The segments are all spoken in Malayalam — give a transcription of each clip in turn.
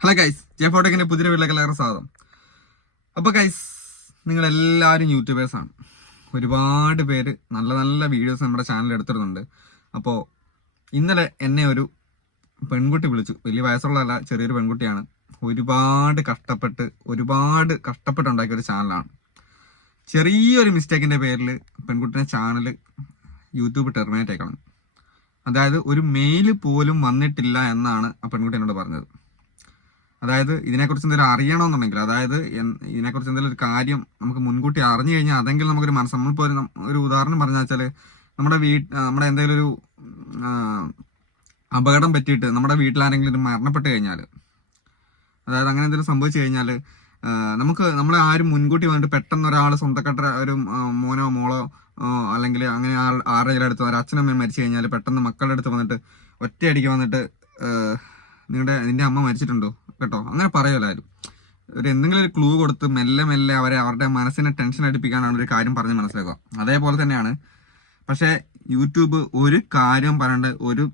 ഹലോ ഗൈസ് ജെ ഫോട്ടോക്കിന്റെ പുതിയ വീട്ടിലേക്ക് എല്ലാവരും സ്വാഗതം. അപ്പോൾ ഗൈസ് നിങ്ങൾ എല്ലാവരും യൂട്യൂബേഴ്സ് ആണ്. ഒരുപാട് പേര് നല്ല നല്ല വീഡിയോസ് നമ്മുടെ ചാനലിൽ എടുത്തിരുന്നുണ്ട് അപ്പോൾ ഇന്നലെ എന്നെ ഒരു പെൺകുട്ടി വിളിച്ചു. വലിയ വയസ്സുള്ളതല്ല ചെറിയൊരു പെൺകുട്ടിയാണ്. ഒരുപാട് കഷ്ടപ്പെട്ട് ഒരുപാട് കഷ്ടപ്പെട്ടുണ്ടാക്കിയ ഒരു ചാനലാണ് ചെറിയൊരു മിസ്റ്റേക്കിന്റെ പേരിൽ പെൺകുട്ടിയുടെ ചാനൽ യൂട്യൂബ് ടെർമിനേറ്റ് ആയിക്കളഞ്ഞു. അതായത് ഒരു മെയിൽ പോലും വന്നിട്ടില്ല എന്നാണ് ആ പെൺകുട്ടി എന്നോട് പറഞ്ഞത്. അതായത് ഇതിനെക്കുറിച്ച് എന്തെങ്കിലും അറിയണമെന്നുണ്ടെങ്കിൽ അതായത് ഇതിനെക്കുറിച്ച് എന്തെങ്കിലും ഒരു കാര്യം നമുക്ക് മുൻകൂട്ടി അറിഞ്ഞു കഴിഞ്ഞാൽ അതെങ്കിലും നമുക്കൊരു മനസ്സ് നമ്മളിപ്പോൾ ഒരു ഒരു ഉദാഹരണം പറഞ്ഞാൽ വെച്ചാൽ നമ്മുടെ വീട്ട് നമ്മുടെ എന്തെങ്കിലും ഒരു അപകടം പറ്റിയിട്ട് നമ്മുടെ വീട്ടിലാരെങ്കിലും മരണപ്പെട്ട് കഴിഞ്ഞാൽ അതായത് അങ്ങനെ എന്തെങ്കിലും സംഭവിച്ചു കഴിഞ്ഞാൽ നമുക്ക് നമ്മളെ ആരും മുൻകൂട്ടി വന്നിട്ട് പെട്ടെന്ന് ഒരാൾ സ്വന്തക്കട്ട ഒരു മോനോ മോളോ അല്ലെങ്കിൽ അങ്ങനെ ആരുടെ അടുത്ത് ഒരു അച്ഛനമ്മയും മരിച്ചു കഴിഞ്ഞാൽ പെട്ടെന്ന് മക്കളുടെ അടുത്ത് വന്നിട്ട് ഒറ്റയടിക്ക് വന്നിട്ട് നിങ്ങളുടെ നിന്റെ അമ്മ മരിച്ചിട്ടുണ്ടോ? കേട്ടോ. അങ്ങനെ പറയുമല്ലോ ആരും. ഒരു എന്തെങ്കിലും ഒരു ക്ലൂ കൊടുത്ത് മെല്ലെ മെല്ലെ അവരെ അവരുടെ മനസ്സിനെ ടെൻഷൻ അടിപ്പിക്കാനാണ് ഒരു കാര്യം പറഞ്ഞ് മനസ്സിലാക്കുക. അതേപോലെ തന്നെയാണ്. പക്ഷേ യൂട്യൂബ് ഒരു കാര്യം പറയാണ്ട് ഒരു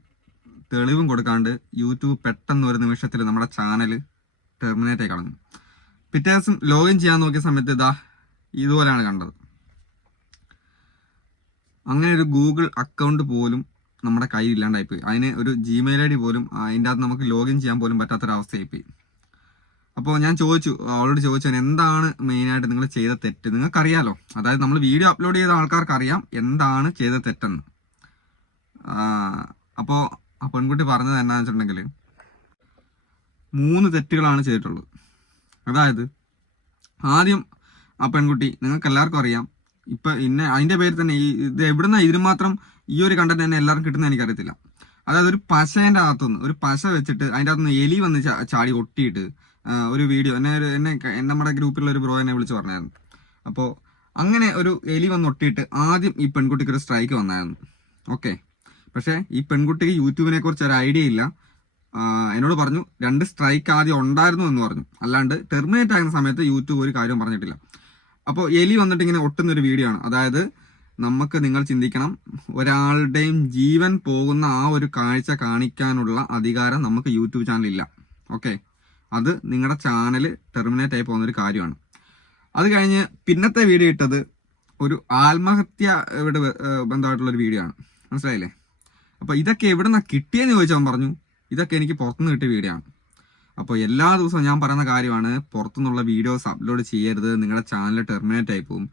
തെളിവും കൊടുക്കാണ്ട് യൂട്യൂബ് പെട്ടെന്ന് ഒരു നിമിഷത്തിൽ നമ്മുടെ ചാനൽ ടെർമിനേറ്റ് ആയി കളഞ്ഞു. പിറ്റേ ദിവസം ലോഗിൻ ചെയ്യാൻ നോക്കിയ സമയത്ത് ഇതാ ഇതുപോലെയാണ് കണ്ടത്. അങ്ങനെ ഒരു ഗൂഗിൾ അക്കൗണ്ട് പോലും നമ്മുടെ കയ്യിൽ ഇല്ലാണ്ടായിപ്പോയി. അതിന് ഒരു ജിമെയിൽ ഐ ഡി പോലും അതിന്റെ അകത്ത് നമുക്ക് ലോഗിൻ ചെയ്യാൻ പോലും പറ്റാത്തൊരവസ്ഥയായിപ്പോയി. അപ്പോൾ ഞാൻ ചോദിച്ചു അവളോട് ചോദിച്ചു എന്താണ് മെയിനായിട്ട് നിങ്ങൾ ചെയ്ത തെറ്റ്? നിങ്ങൾക്കറിയാലോ. അതായത് നമ്മൾ വീഡിയോ അപ്ലോഡ് ചെയ്ത ആൾക്കാർക്ക് അറിയാം എന്താണ് ചെയ്ത തെറ്റെന്ന്. അപ്പോൾ ആ പെൺകുട്ടി പറഞ്ഞത് എന്താണെന്ന് വെച്ചിട്ടുണ്ടെങ്കിൽ മൂന്ന് തെറ്റുകളാണ് ചെയ്തിട്ടുള്ളത്. അതായത് ആദ്യം ആ പെൺകുട്ടി നിങ്ങൾക്ക് എല്ലാവർക്കും അറിയാം ഇപ്പൊ ഇന്ന അതിന്റെ പേര് തന്നെ ഈ ഇത് എവിടുന്ന ഇതിന് മാത്രം ഈ ഒരു കണ്ടന്റ് തന്നെ എല്ലാവർക്കും കിട്ടുന്ന എനിക്കറിയത്തില്ല. അതായത് ഒരു പശേന്റെ അകത്തുനിന്ന് ഒരു പശ വെച്ചിട്ട് അതിന്റെ അകത്തുനിന്ന് എലി വന്ന് ചാടി ഒട്ടിയിട്ട് ഒരു വീഡിയോ എന്നെ ഒരു എന്നെ നമ്മുടെ ഗ്രൂപ്പിലുള്ള ഒരു ബ്രോ എന്നെ വിളിച്ച് പറഞ്ഞായിരുന്നു. അപ്പോൾ അങ്ങനെ ഒരു എലി വന്ന് ഒട്ടിയിട്ട് ആദ്യം ഈ പെൺകുട്ടിക്ക് ഒരു സ്ട്രൈക്ക് വന്നായിരുന്നു. ഓക്കെ പക്ഷേ ഈ പെൺകുട്ടിക്ക് യൂട്യൂബിനെ കുറിച്ച് ഒരു ഐഡിയ ഇല്ല. എന്നോട് പറഞ്ഞു രണ്ട് സ്ട്രൈക്ക് ആദ്യം ഉണ്ടായിരുന്നു എന്ന് പറഞ്ഞു. അല്ലാണ്ട് ടെർമിനേറ്റ് ആകുന്ന സമയത്ത് യൂട്യൂബ് ഒരു കാര്യം പറഞ്ഞിട്ടില്ല. അപ്പോൾ എലി വന്നിട്ട് ഇങ്ങനെ ഒട്ടുന്ന ഒരു വീഡിയോ ആണ്. അതായത് നമുക്ക് നിങ്ങൾ ചിന്തിക്കണം ഒരാളുടെയും ജീവൻ പോകുന്ന ആ ഒരു കാഴ്ച കാണിക്കാനുള്ള അധികാരം നമുക്ക് യൂട്യൂബ് ചാനലില്ല. ഓക്കെ? അത് നിങ്ങളുടെ ചാനൽ ടെർമിനേറ്റ് ആയി പോകുന്ന ഒരു കാര്യമാണ്. അത് കഴിഞ്ഞ് പിന്നത്തെ വീഡിയോ ഇട്ടത് ഒരു ആത്മഹത്യ ഇവിടെ ബന്ധമായിട്ടുള്ള ഒരു വീഡിയോ ആണ്. മനസ്സിലായില്ലേ? അപ്പോൾ ഇതൊക്കെ എവിടെ നിന്നാണ് കിട്ടിയെന്ന് ചോദിച്ചവൻ പറഞ്ഞു ഇതൊക്കെ എനിക്ക് പുറത്തുനിന്ന് കിട്ടിയ വീഡിയോ ആണ്. അപ്പോൾ എല്ലാ ദിവസവും ഞാൻ പറയുന്ന കാര്യമാണ് പുറത്തുനിന്നുള്ള വീഡിയോസ് അപ്ലോഡ് ചെയ്യരുത് നിങ്ങളുടെ ചാനൽ ടെർമിനേറ്റ് ആയി പോകും.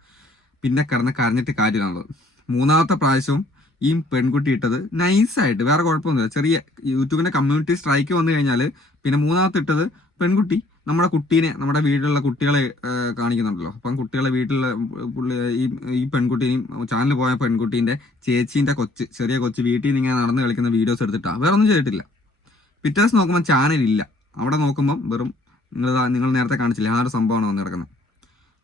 പിന്നെ കിടന്ന് കരഞ്ഞിട്ട് കാര്യമാണുള്ളത് മൂന്നാമത്തെ പ്രാവശ്യവും ഈ പെൺകുട്ടി ഇട്ടത് നൈസായിട്ട് വേറെ കുഴപ്പമൊന്നുമില്ല. ചെറിയ യൂട്യൂബിന്റെ കമ്മ്യൂണിറ്റി സ്ട്രൈക്ക് വന്നു കഴിഞ്ഞാൽ പിന്നെ മൂന്നാമത്തെ ഇട്ടത് പെൺകുട്ടി നമ്മുടെ കുട്ടീനെ നമ്മുടെ വീട്ടിലുള്ള കുട്ടികളെ കാണിക്കുന്നുണ്ടല്ലോ. അപ്പം കുട്ടികളെ വീട്ടിലുള്ള പുള്ളി ഈ ഈ പെൺകുട്ടിയും ചാനൽ പോയ പെൺകുട്ടീന്റെ ചേച്ചീന്റെ കൊച്ച് ചെറിയ കൊച്ച് വീട്ടിൽ നിന്ന് ഇങ്ങനെ നടന്ന് കളിക്കുന്ന വീഡിയോസ് എടുത്തിട്ടാണ് വേറെ ഒന്നും ചെയ്തിട്ടില്ല. പിറ്റേഴ്സ് നോക്കുമ്പോൾ ചാനൽ ഇല്ല. അവിടെ നോക്കുമ്പം വെറും നിങ്ങൾ നിങ്ങൾ നേരത്തെ കാണിച്ചില്ല? ആ ഒരു സംഭവമാണ് വന്ന് കിടക്കുന്നത്.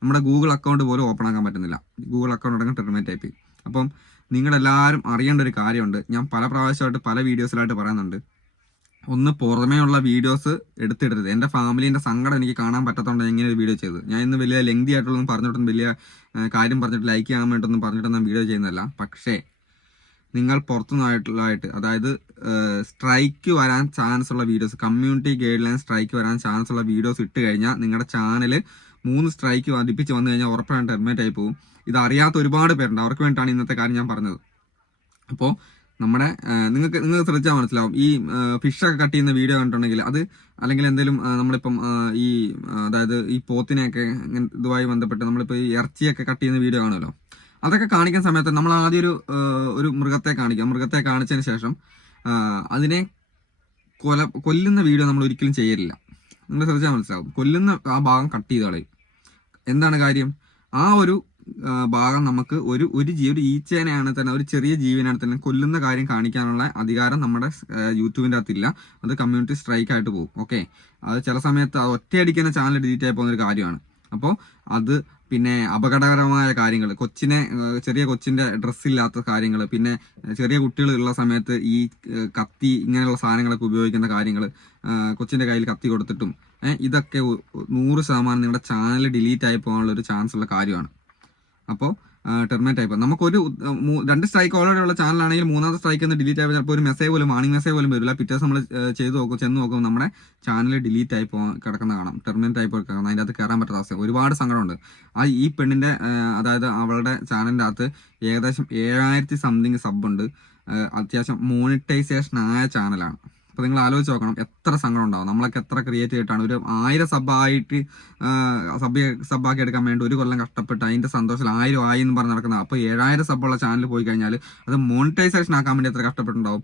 നമ്മുടെ ഗൂഗിൾ അക്കൗണ്ട് പോലും ഓപ്പൺ ആക്കാൻ പറ്റുന്നില്ല. ഗൂഗിൾ അക്കൗണ്ട് അടങ്ങും ടെർമിനേറ്റ് പോയി. അപ്പം നിങ്ങളെല്ലാവരും അറിയേണ്ട ഒരു കാര്യമുണ്ട്. ഞാൻ പല പ്രാവശ്യമായിട്ട് പല വീഡിയോസിലായിട്ട് പറയുന്നുണ്ട്. ഒന്ന് പുറമേ ഉള്ള വീഡിയോസ് എടുത്തിടരുത്. എന്റെ ഫാമിലീന്റെ സങ്കടം എനിക്ക് കാണാൻ പറ്റാത്തതുകൊണ്ട് ഇങ്ങനെ ഒരു വീഡിയോ ചെയ്തത്. ഞാൻ ഇന്ന് വലിയ ലെങ്തി ആയിട്ടുള്ളതും പറഞ്ഞിട്ടൊന്നും വലിയ കാര്യം പറഞ്ഞിട്ട് ലൈക്ക് ചെയ്യാൻ വേണ്ടിയിട്ടൊന്നും പറഞ്ഞിട്ടൊന്നും ഞാൻ വീഡിയോ ചെയ്യുന്നതല്ല. പക്ഷേ നിങ്ങൾ പുറത്തുനിന്നായിട്ടുള്ളതായിട്ട് അതായത് സ്ട്രൈക്ക് വരാൻ ചാൻസ് ഉള്ള videos community guideline strike വരാൻ ചാൻസ് ഉള്ള വീഡിയോസ് ഇട്ട് കഴിഞ്ഞാൽ നിങ്ങളുടെ ചാനൽ മൂന്ന് സ്ട്രൈക്ക് അടുപ്പിച്ച് വന്നു കഴിഞ്ഞാൽ ഉറപ്പാണ് ടെർമിനേറ്റ് ആയി പോകും. ഇത് അറിയാത്ത ഒരുപാട് പേരുണ്ട്. അവർക്ക് വേണ്ടിയിട്ടാണ് ഇന്നത്തെ കാര്യം ഞാൻ പറഞ്ഞത്. അപ്പോൾ നമ്മുടെ നിങ്ങൾക്ക് നിങ്ങൾ ശ്രദ്ധിച്ചാൽ മനസ്സിലാവും. ഈ ഫിഷൊക്കെ കട്ട് ചെയ്യുന്ന വീഡിയോ കണ്ടിട്ടുണ്ടെങ്കിൽ അത് അല്ലെങ്കിൽ എന്തെങ്കിലും നമ്മളിപ്പം ഈ അതായത് ഈ പോത്തിനെയൊക്കെ ഇതുമായി ബന്ധപ്പെട്ട് നമ്മളിപ്പോൾ ഈ ഇറച്ചിയൊക്കെ കട്ട് ചെയ്യുന്ന വീഡിയോ കാണുമല്ലോ? അതൊക്കെ കാണിക്കുന്ന സമയത്ത് നമ്മൾ ആദ്യം ഒരു ഒരു മൃഗത്തെ കാണിക്കാം. മൃഗത്തെ കാണിച്ചതിന് ശേഷം അതിനെ കൊല കൊല്ലുന്ന വീഡിയോ നമ്മൾ ഒരിക്കലും ചെയ്യലില്ല. നിങ്ങൾ ശ്രദ്ധിച്ചാൽ മനസ്സിലാവും. കൊല്ലുന്ന ആ ഭാഗം കട്ട് ചെയ്ത് കളയും. എന്താണ് കാര്യം? ആ ഒരു ഭാഗം നമുക്ക് ഒരു ഒരു ജീ ഒരു ഈച്ചേനെയാണ് തന്നെ ഒരു ചെറിയ ജീവനാണ് തന്നെ കൊല്ലുന്ന കാര്യം കാണിക്കാനുള്ള അധികാരം നമ്മുടെ യൂട്യൂബിന്റെ അകത്തില്ല. അത് കമ്മ്യൂണിറ്റി സ്ട്രൈക്ക് ആയിട്ട് പോകും. ഓക്കെ? അത് ചില സമയത്ത് അത് ഒറ്റയടിക്ക് തന്നെ ചാനൽ ഡിലീറ്റ് ആയി പോകുന്ന ഒരു കാര്യമാണ്. അപ്പോൾ അത് പിന്നെ അപകടകരമായ കാര്യങ്ങൾ കൊച്ചിനെ ചെറിയ കൊച്ചിന്റെ ഡ്രസ്സ് ഇല്ലാത്ത കാര്യങ്ങൾ പിന്നെ ചെറിയ കുട്ടികൾ ഉള്ള സമയത്ത് ഈ കത്തി ഇങ്ങനെയുള്ള സാധനങ്ങളൊക്കെ ഉപയോഗിക്കുന്ന കാര്യങ്ങൾ കൊച്ചിന്റെ കയ്യിൽ കത്തി കൊടുത്തിട്ടും ഇതൊക്കെ നൂറ് ശതമാനം നിങ്ങളുടെ ചാനൽ ഡിലീറ്റ് ആയി പോകാനുള്ള ഒരു ചാൻസ് ഉള്ള കാര്യമാണ്. അപ്പോൾ ടെർമിനേറ്റ് ആയിപ്പോൾ നമുക്കൊരു ഉ- രണ്ട് സ്ട്രൈക്ക് ഓൾറെഡി ഉള്ള ചാനലാണെങ്കിൽ മൂന്നാമത്തെ സ്ട്രൈക്ക് എന്ന് ഡിലീറ്റ് ആയി ചിലപ്പോൾ ഒരു മെസ്സേജ് പോലും വാണിംഗ് മെസ്സേജ് പോലും വരില്ല. പിറ്റേ നമ്മൾ ചെയ്ത് നോക്കും ചെന്ന് നോക്കും നമ്മുടെ ചാനൽ ഡിലീറ്റ് ആയി പോകാൻ കിടക്കുന്ന കാണാം. ടെർമിനേറ്റ് ആയി പോയി കാണാം അതിന്റെ അകത്ത് കയറാൻ പറ്റാത്ത അവസ്ഥ. ഒരുപാട് സങ്കടമുണ്ട്. ആ ഈ പെണ്ണിന്റെ അതായത് അവളുടെ ചാനലിന്റെ അകത്ത് ഏകദേശം ഏഴായിരത്തി സംതിങ് സബ് ഉണ്ട്. അത്യാവശ്യം മോണിറ്റൈസേഷൻ ആയ ചാനലാണ് അപ്പോൾ നിങ്ങൾ ആലോചിച്ച് നോക്കണം എത്ര സങ്കടം ഉണ്ടാവും. നമ്മളൊക്കെ എത്ര ക്രിയേറ്റ് ചെയ്തിട്ടാണ് ഒരു ആയിരം സബ്ബായിട്ട് സബ് സബ്ബാക്കി എടുക്കാൻ വേണ്ടി ഒരു കൊല്ലം കഷ്ടപ്പെട്ട് അതിന്റെ സന്തോഷത്തിൽ ആയിരം ആയി എന്ന് പറഞ്ഞ് നടക്കുന്നത് അപ്പോൾ ഏഴായിരം സബ്ബുള്ള ചാനൽ പോയി കഴിഞ്ഞാൽ അത് മോണിറ്റൈസേഷൻ ആക്കാൻ വേണ്ടി എത്ര കഷ്ടപ്പെട്ടുണ്ടാവും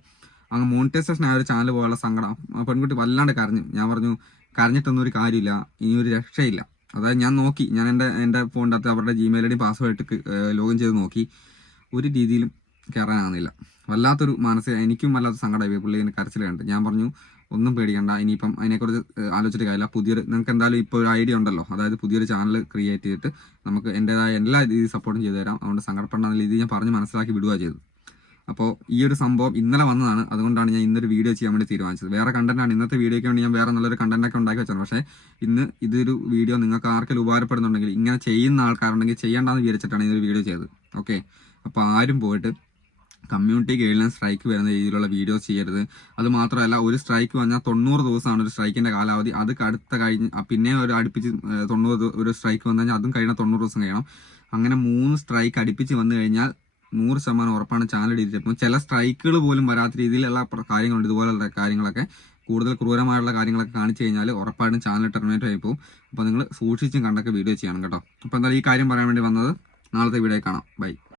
അങ്ങ് മോണിറ്റൈസേഷൻ ആയ ഒരു ചാനൽ പോകാനുള്ള സങ്കടം. പെൺകുട്ടി വല്ലാണ്ട് കരഞ്ഞു. ഞാൻ പറഞ്ഞു കരഞ്ഞിട്ടൊന്നും ഒരു കാര്യമില്ല. ഇനി ഒരു രക്ഷയില്ല. അതായത് ഞാൻ നോക്കി. ഞാൻ എന്റെ എന്റെ ഫോണിന്റെ അകത്ത് അവരുടെ Gmail I D password login ചെയ്ത് നോക്കി. ഒരു രീതിയിലും കയറാനാകുന്നില്ല വല്ലാത്തൊരു മാനസിക എനിക്കും വല്ലാത്ത സങ്കടമായി പുള്ളി കരച്ചിൽ കണ്ട് ഞാൻ പറഞ്ഞു ഒന്നും പേടിക്കണ്ട. ഇനിയിപ്പം അതിനെക്കുറിച്ച് ആലോചിച്ചിട്ട് കാര്യമില്ല. പുതിയൊരു നിങ്ങൾക്ക് എന്തായാലും ഇപ്പോൾ ഒരു ഐഡിയ ഉണ്ടല്ലോ. അതായത് പുതിയൊരു ചാനൽ ക്രിയേറ്റ് ചെയ്തിട്ട് നമുക്ക് എന്റെതായ എല്ലാ രീതിയിൽ സപ്പോർട്ടും ചെയ്തു തരാം അതുകൊണ്ട് സങ്കടപ്പെടേണ്ട രീതി ഞാൻ പറഞ്ഞ് മനസ്സിലാക്കി വിടുക ചെയ്തത്. അപ്പോൾ ഈ ഒരു സംഭവം ഇന്നലെ വന്നതാണ്. അതുകൊണ്ടാണ് ഞാൻ ഇന്നൊരു വീഡിയോ ചെയ്യാൻ വേണ്ടി തീരുമാനിച്ചത്. വേറെ കണ്ടന്റാണ് ഇന്നത്തെ വീഡിയോയ്ക്ക് വേണ്ടി ഞാൻ വേറെ നല്ലൊരു കണ്ടന്റൊക്കെ ഉണ്ടാക്കി വെച്ചാണ് പക്ഷേ ഇന്ന് ഇതൊരു വീഡിയോ നിങ്ങൾക്ക് ആർക്കെങ്കിലും ഉപകാരപ്പെടുന്നുണ്ടെങ്കിൽ ഇങ്ങനെ ചെയ്യുന്ന ആൾക്കാരുണ്ടെങ്കിൽ ചെയ്യേണ്ടെന്ന് വിചാരിച്ചിട്ടാണ് ഇന്നൊരു വീഡിയോ ചെയ്തത്. ഓക്കെ അപ്പോൾ ആരും പോയിട്ട് കമ്മ്യൂണിറ്റി ഗൈഡ്ലൈൻ സ്ട്രൈക്ക് വരുന്ന രീതിയിലുള്ള വീഡിയോസ് ചെയ്യരുത്. അത് മാത്രമല്ല ഒരു സ്ട്രൈക്ക് വന്നാൽ തൊണ്ണൂറ് ദിവസമാണ് ഒരു സ്ട്രൈക്കിന്റെ കാലാവധി. അത് അടുത്ത കഴിഞ്ഞ് പിന്നെ ഒരു അടുപ്പിച്ച് തൊണ്ണൂറ് ഒരു സ്ട്രൈക്ക് വന്നു കഴിഞ്ഞാൽ അതും കഴിഞ്ഞ തൊണ്ണൂറ് ദിവസം കഴിയണം. അങ്ങനെ മൂന്ന് സ്ട്രൈക്ക് അടുപ്പിച്ച് വന്നു കഴിഞ്ഞാൽ നൂറ് ശതമാനം ഉറപ്പാണ് ചാനൽ ഡിലീറ്റ് അപ്പം ചില സ്ട്രൈക്കുകൾ പോലും വരാത്ത രീതിയിലുള്ള കാര്യങ്ങളുണ്ട്. ഇതുപോലുള്ള കാര്യങ്ങളൊക്കെ കൂടുതൽ ക്രൂരമായുള്ള കാര്യങ്ങളൊക്കെ കാണിച്ചു കഴിഞ്ഞാൽ ഉറപ്പായിട്ടും ചാനൽ ടെർമിനേറ്റ് ആയി പോകും. അപ്പോൾ നിങ്ങൾ സൂക്ഷിച്ചും കണ്ടൊക്കെ വീഡിയോ ചെയ്യണം കേട്ടോ. അപ്പോൾ എന്തായാലും ഈ കാര്യം പറയാൻ വേണ്ടി വന്നത് നാളത്തെ വീഡിയോ കാണാം. ബൈ